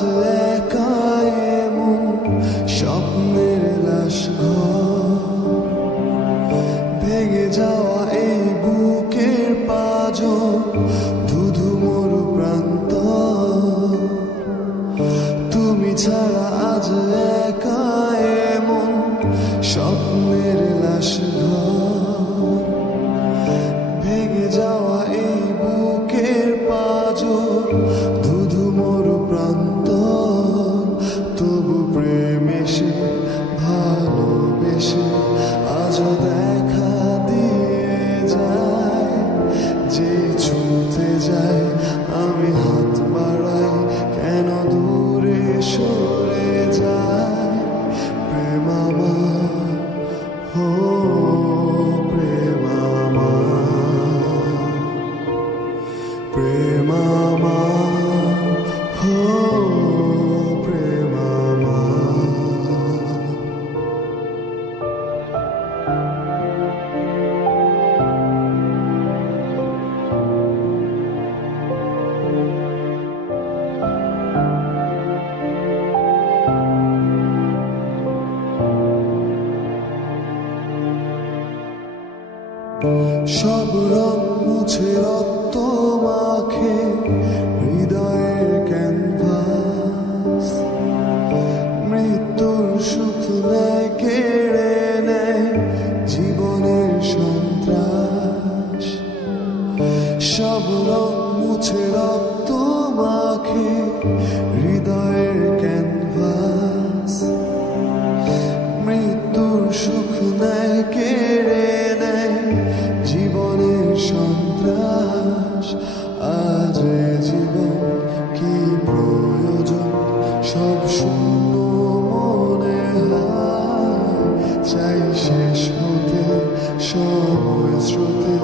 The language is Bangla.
একা এমন স্বপ্নের লাশ ঘর, ভেঙে যাওয়া এই বুকের পাঁজর, ধুধু মরু প্রান্ত। তুমি ছাড়া আজ একা এমন স্বপ্নের লাশ ঘর, ভেঙে যাওয়া এই বুকের পাঁজর, ধুধু মরু প্রান্ত। তবু প্রেম এসে ভালোবেসে আজও দেখা দিয়ে যায়। যে ছুঁতে যায় আমি হাত বাড়াই, কেন দূরে সরে যায়। প্রেম আমার, ও প্রেম আমার, প্রেম আমার, ও প্রেম আমার। সব রং মুছে রক্ত মাখে হৃদয়ের ক্যানভাস, মৃত্যুর সুখ নেয় কেড়ে নেয় জীবনের সন্ত্রাস। সব রং মুছে রক্ত মাখে হৃদয়ের ক্যানভাস, মৃত্যুর সুখ নেয় কেড়ে নেয় জীবনের সন্ত্রাস। আজ জীবন কি প্রয়োজন, সব শূন্য মনে হয়। চাই শেষ হতে সময় স্রোতে